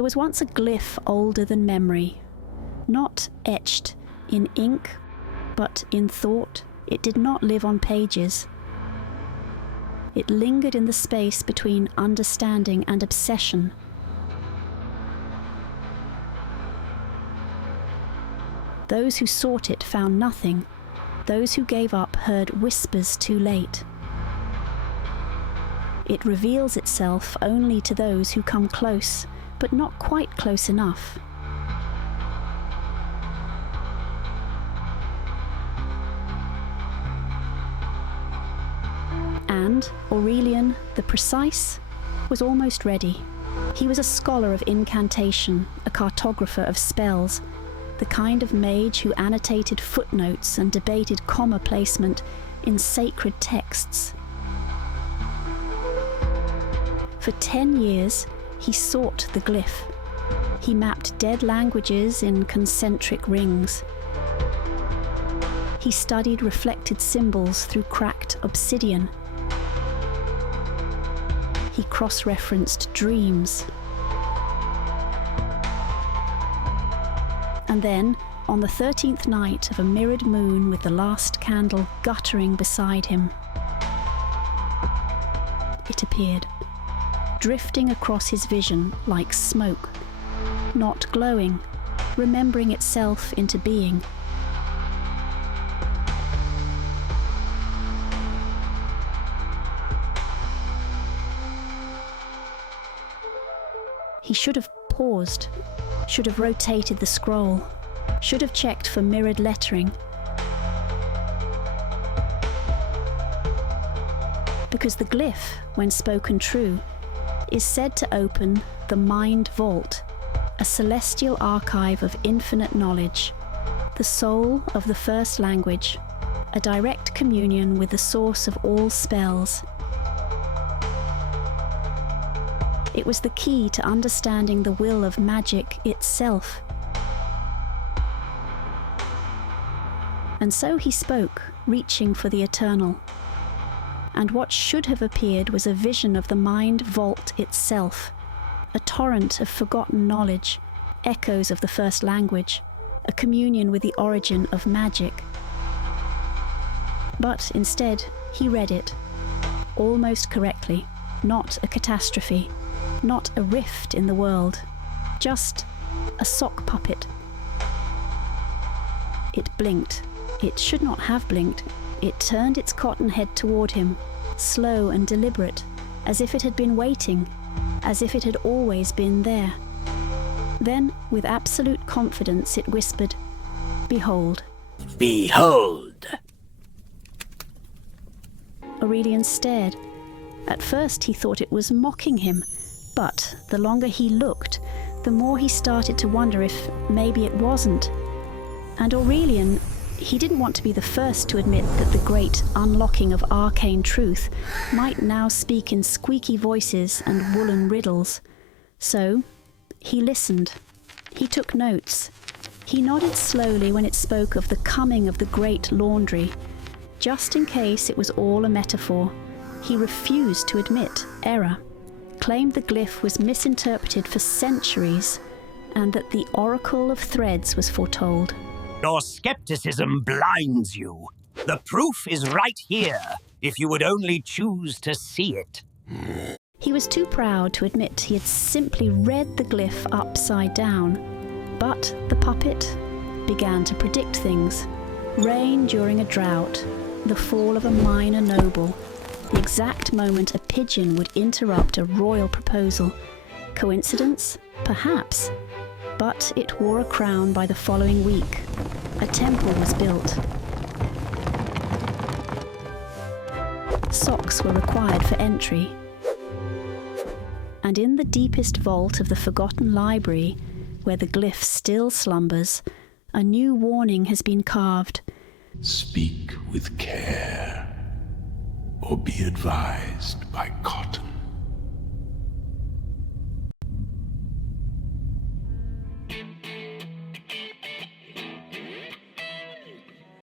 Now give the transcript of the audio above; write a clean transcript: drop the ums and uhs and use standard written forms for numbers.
There was once a glyph older than memory, not etched in ink, but in thought. It did not live on pages. It lingered in the space between understanding and obsession. Those who sought it found nothing. Those who gave up heard whispers too late. It reveals itself only to those who come close, but not quite close enough. And Aurelian, the precise, was almost ready. He was a scholar of incantation, a cartographer of spells, the kind of mage who annotated footnotes and debated comma placement in sacred texts. For 10 years, he sought the glyph. He mapped dead languages in concentric rings. He studied reflected symbols through cracked obsidian. He cross-referenced dreams. And then, on the 13th night of a mirrored moon with the last candle guttering beside him, it appeared, drifting across his vision like smoke, not glowing, remembering itself into being. He should have paused, should have rotated the scroll, should have checked for mirrored lettering. Because the glyph, when spoken true, is said to open the mind vault, a celestial archive of infinite knowledge, the soul of the first language, a direct communion with the source of all spells. It was the key to understanding the will of magic itself. And so he spoke, reaching for the eternal. And what should have appeared was a vision of the mind vault itself, a torrent of forgotten knowledge, echoes of the first language, a communion with the origin of magic. But instead, he read it, almost correctly, not a catastrophe, not a rift in the world, just a sock puppet. It blinked. It should not have blinked. It turned its cotton head toward him, slow and deliberate, as if it had been waiting, as if it had always been there. Then, with absolute confidence, it whispered, "Behold." Behold! Aurelian stared. At first he thought it was mocking him, but the longer he looked, the more he started to wonder if maybe it wasn't. And Aurelian, he didn't want to be the first to admit that the great unlocking of arcane truth might now speak in squeaky voices and woolen riddles. So, he listened. He took notes. He nodded slowly when it spoke of the coming of the great laundry, just in case it was all a metaphor. He refused to admit error, claimed the glyph was misinterpreted for centuries, and that the oracle of threads was foretold. Your skepticism blinds you. The proof is right here, if you would only choose to see it. He was too proud to admit he had simply read the glyph upside down. But the puppet began to predict things. Rain during a drought, the fall of a minor noble, the exact moment a pigeon would interrupt a royal proposal. Coincidence? Perhaps. But it wore a crown by the following week. A temple was built. Socks were required for entry. And in the deepest vault of the forgotten library, where the glyph still slumbers, a new warning has been carved. Speak with care, or be advised by cotton.